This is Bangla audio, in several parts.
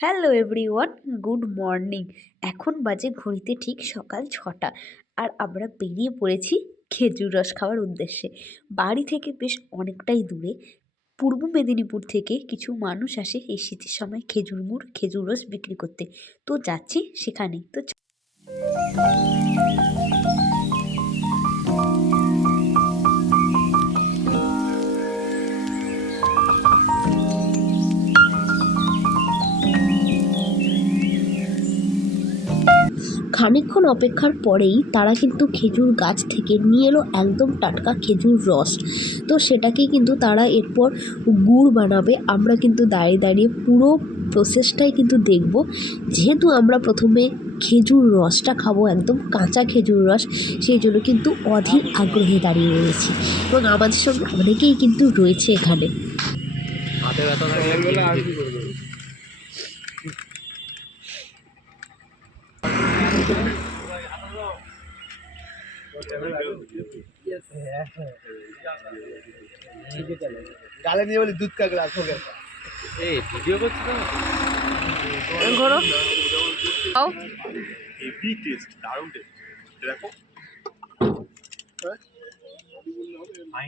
হ্যালো এভরিওয়ান গুড মর্নিং এখন বাজে ঘড়িতে ঠিক সকাল ছটা, আর আমরা বেরিয়ে পড়েছি খেজুর রস খাওয়ার উদ্দেশ্যে। বাড়ি থেকে বেশ অনেকটাই দূরে পূর্ব মেদিনীপুর থেকে কিছু মানুষ আসে এই শীতের সময় খেজুর গুড়, খেজুর রস বিক্রি করতে। তো যাচ্ছি সেখানে তো খানিকক্ষণ অপেক্ষার পরেই তারা কিন্তু খেজুর গাছ থেকে নিয়ে এলো একদম টাটকা খেজুর রস। তো সেটাকেই কিন্তু তারা এরপর গুড় বানাবে। আমরা কিন্তু দাঁড়িয়ে দাঁড়িয়ে পুরো প্রসেসটাই কিন্তু দেখব। যেহেতু আমরা প্রথমে খেজুর রসটা খাব, একদম কাঁচা খেজুর রস, সেই জন্য কিন্তু অধীর আগ্রহে দাঁড়িয়ে রয়েছি। এবং আমাদের সঙ্গে অনেকেই কিন্তু রয়েছে এখানে। গালে নিয়ে বলি দুধ কাকলা খোকের এই ভিডিও করছি তো। খাও। টেস্ট দারুণ টেস্ট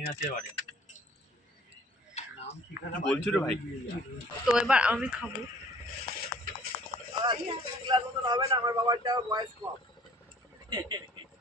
আছে এবারে। ভাই। তো এবার আমি খাব। হবে না আমার বাবারটা বয়স কম।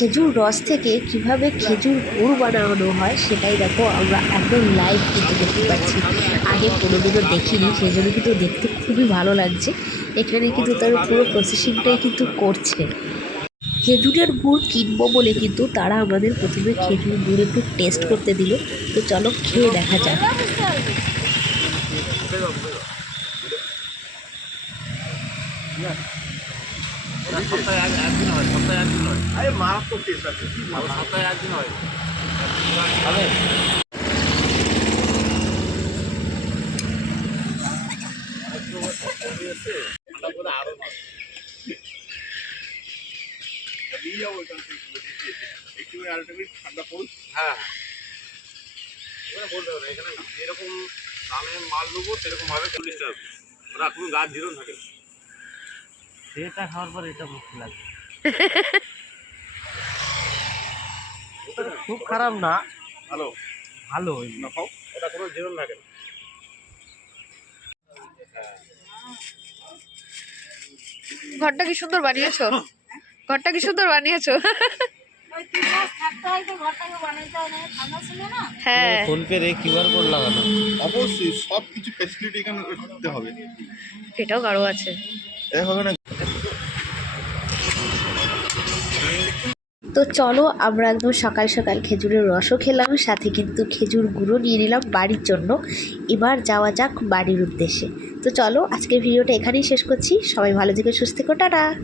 খেজুর রস থেকে কীভাবে খেজুর গুড় বানানো হয় সেটাই দেখো আমরা একদম লাইভ কিন্তু দেখতে পাচ্ছি। আগে কোনোদিনও দেখিনি সেই জন্য কিন্তু দেখতে খুবই ভালো লাগছে। এখানে কিন্তু তার পুরো প্রসেসিংটাই কিন্তু করছে। খেজুরের গুড় কিনবো বলে কিন্তু তারা আমাদের প্রথমে খেজুর গুড় একটু টেস্ট করতে দিল। তো চলো খেয়ে দেখা যাক। হয় সপ্তাহে একদিন হয় আরে মারাত্মক টেস্ট আছে সপ্তাহে একদিন হয়। একটু ঠান্ডা পড়ুক। হ্যাঁ এখানে বলতে হবে এখানে যেরকম দামে মাল নেব সেরকম ভাবে চল্লিশ টাকা। ওরা কোনো গাছ জিরো থাকে। এটা খাওয়ার পর এটা মুক্তি লাগে খুব খারাপ না। ভালো। ভালো। না কোনো থাকে না। ঘরটা কি সুন্দর বানিয়েছো? ঘরটা কি সুন্দর বানিয়েছো? হয় ফোন পে রে কিউআর কোড লাগানো। অবশ্যই সব কিছু ফ্যাসিলিটি এখানে দিতে হবে। এটাও কারও আছে। তো চলো আমরা একদম সকাল সকাল খেজুরের রসও খেলাম, সাথে কিন্তু খেজুর গুঁড়ো নিয়ে নিলাম বাড়ির জন্য। এবার যাওয়া যাক বাড়ির উদ্দেশ্যে। তো চলো আজকের ভিডিওটা এখানেই শেষ করছি। সবাই ভালো থেকে, সুস্থ থেকো, টাটা!